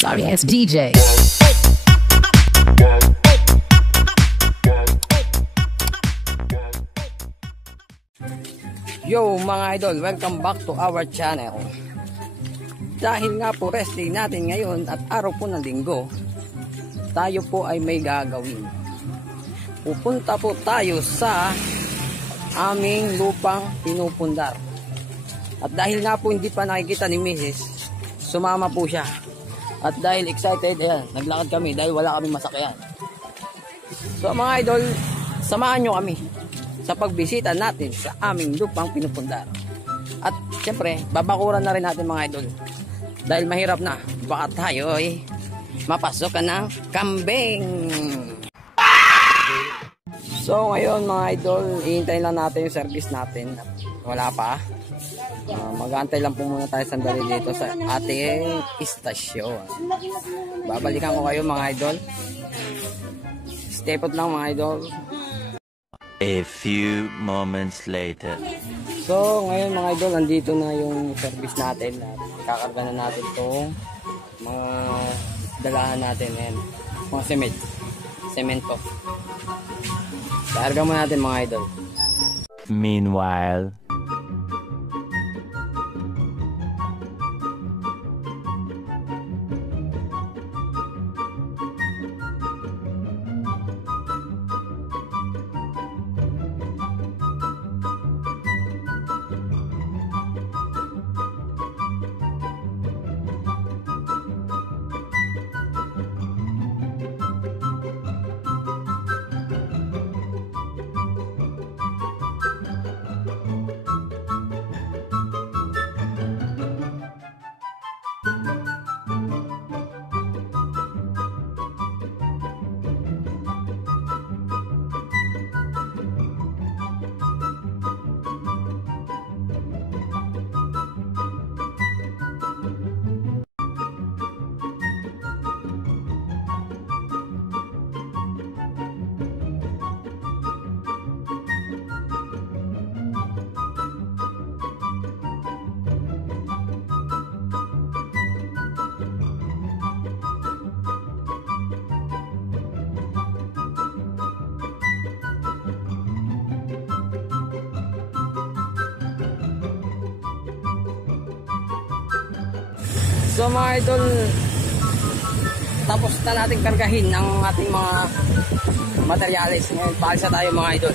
Sorry ass DJ. Yo mga idol, welcome back to our channel. Dahil nga po rest day natin ngayon at araw po ng linggo, tayo po ay may gagawin. Pupunta po tayo sa aming lupang pinupundar. At dahil nga po hindi pa nakikita ni Mrs., sumama po siya. At dahil excited, ayan, naglakad kami dahil wala kaming masakyan. So mga idol, samahan nyo kami sa pagbisita natin sa aming lupang pinupundar. At syempre, babakuran na rin natin mga idol. Dahil mahirap na, baka tayo ay mapasok ng kambing. So ngayon mga idol, ihintayin lang natin yung service natin. Wala pa. Mag-aantay lang po muna tayo sandali dito sa ating istasyon. Babalikan ko kayo mga idol. Stay put lang mga idol. A few moments later. So ngayon mga idol, andito na yung service natin. Kakarga na natin itong mga dalahan natin. Ayan. Mga semento. Kakarga mo natin mga idol. Meanwhile, so mga idol, tapos na natin kargahin ang ating mga materyales. Ngayon, paalisa tayo mga idol.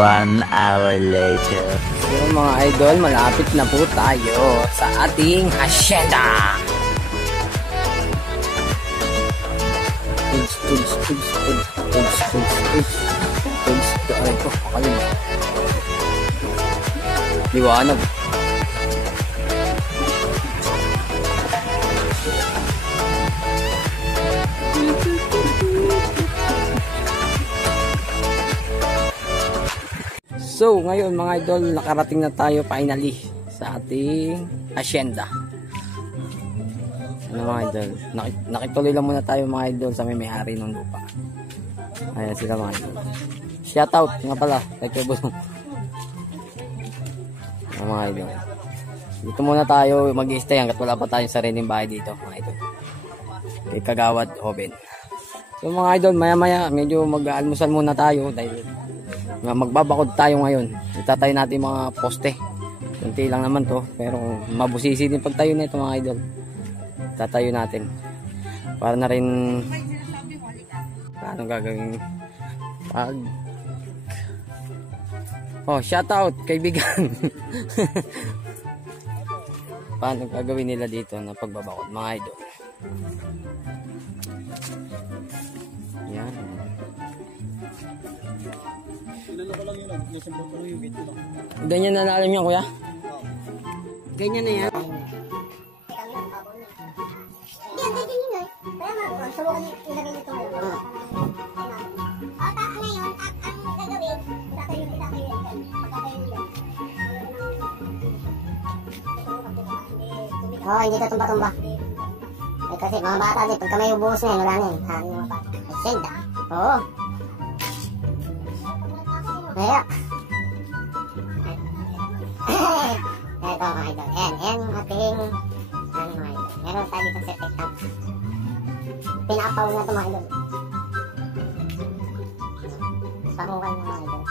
1 hour later. So mga idol, malapit na po tayo sa ating hacienda. Aray ko, pakalim. Liwanag. So, ngayon mga idol, nakarating na tayo finally sa ating hacienda. Ano mga idol, nakituloy lang muna tayo mga idol sa may-ari ng lupa. Ayan sila mga idol. Shoutout nga pala kay Kebulong. Mga idol, dito muna tayo mag-i-stay hanggat wala pa tayong sariling bahay dito mga idol. Kay Kagawad Oben. So mga idol, maya-maya medyo mag-almusal muna tayo dahil magbabakod tayo ngayon. Itatayo natin mga poste. Kunti lang naman to, pero mabusisi din pagtayo nito mga idol. Tatayo natin para na rin paano gagawin pag shoutout kaibigan. Paano gagawin nila dito na pagbabakod mga idol. Yan. Ganyan na alam niya kuya? Ganyan na yan. Hindi ka tumba-tumba. Eh, kasi mga bata din, pagka may ubuhos na yun, wala na yun. Sabi mga bata. Hacienda. Oo. Kaya. Ito mga idol. Yan yung ating mga idol. Meron tayo dito septic tank. Pinapaw na ito mga idol. Pamukan na mga idol.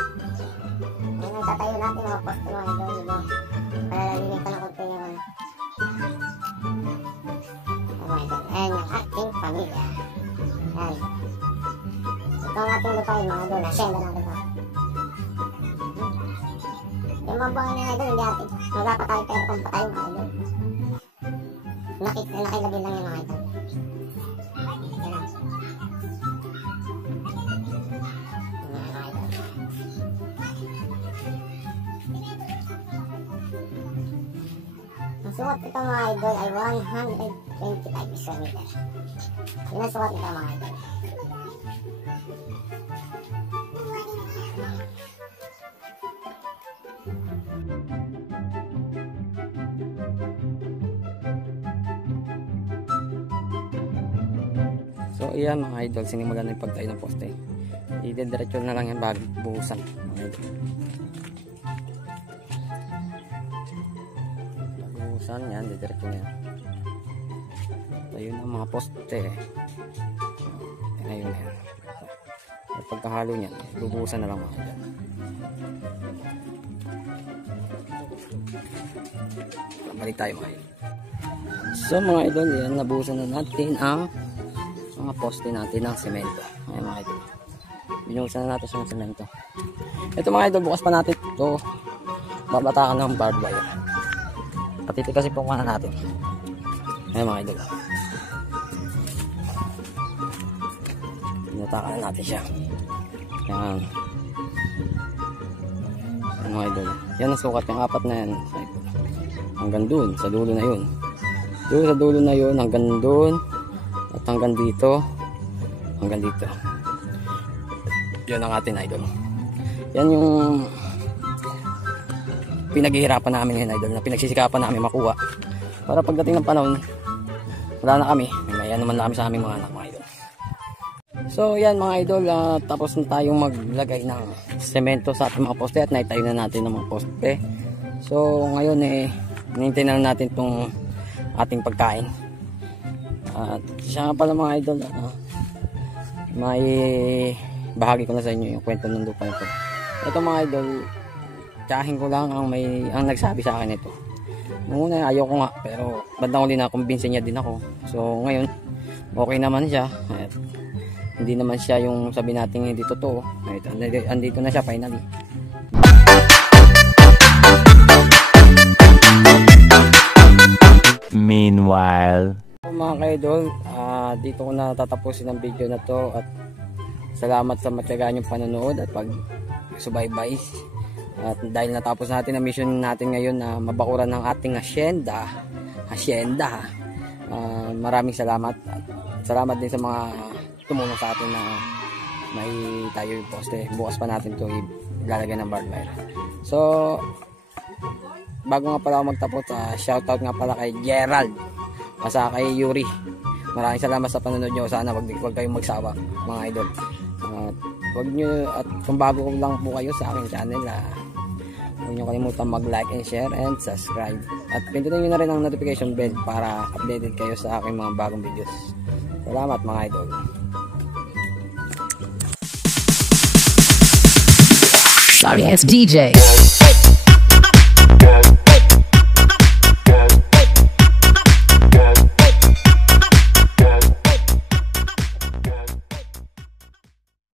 Yan ang tatayo natin mga posto mga idol. Palalagin ko na kunti yung mga idol. Yan yung ating pamilya. Yan. Ito ang ating lupain mga idol. Hacienda natin ito. Yung mga buhay na idol, hindi atin. Wala pa tayo pero kung pa tayo mga idol. Nakilagay lang yung mga idol. Yan lang. Mga idol. Ang sukat ito mga idol ay 125 square meter. Yun ang sukat ito mga idol. So ayan mga idol, sinimulan na yung pagtayo ng poste. I-diretso na lang yan bago buhusan mga idol. Bago buhusan yan, didiretso na yan. Tayo ng mga poste. Ayun na yan. At pagkahalo niyan, bubuhusan na lang mga idol. Balik tayo mga idol. So mga idol, yan, nabuhusan na natin ang mga poste natin ng semento. Ayan mga idol, binuhusan na natin sa semento. Ito mga idol, bukas pa natin ito babatakan ng barbed wire. Patiti kasi po muna natin. Ayan mga idol, binatakan na natin siya. Ayan. Ayan mga idol, yan ang sukat yung apat na yan hanggang dun sa dulo na yun. Doon sa dulo na yun hanggang dun at hanggang dito, hanggang dito. Yan ang ating idol. Yan yung pinaghihirapan namin yan idol, na pinagsisikapan namin makuha para pagdating ng panahon wala na kami, may ano man na kami sa aming mga anak mga idol. So yan mga idol, tapos na tayong maglagay ng semento sa ating mga poste at naitayo na natin ng mga poste. So ngayon hinintay na natin itong ating pagkain. At siya nga pala mga idol, may bahagi ko na sa inyo yung kwento ng lupa nito. Ito mga idol, tsahin ko lang ang nagsabi sa akin ito. Noong una ayaw ko nga, pero bandang uli na kumbinsin niya din ako. So ngayon okay naman siya at hindi naman siya yung sabi natin hindi totoo. Andito na siya finally. Meanwhile. Mga ka-idol, dito ko na tatapusin ang video na to at salamat sa matyagaan yung panonood at pag-subaybay. At dahil natapos natin ang mission natin ngayon na mabakuran ng ating hacienda, maraming salamat at salamat din sa mga tumulong sa atin na may tayo yung poste. Bukas pa natin to ilalagay ng barbed wire. So bago nga pala ako magtapos, shoutout nga pala kay Gerald at kay Yuri. Maraming salamat sa panonood nyo. Sana wag kayong magsawa mga idol. Wag nyo, at kung bago lang po kayo sa aking channel, huwag nyo kalimutan mag-like and share and subscribe. At pindutin nyo na rin ang notification bell para updated kayo sa aking mga bagong videos. Salamat mga idol. Sorry, it's DJ.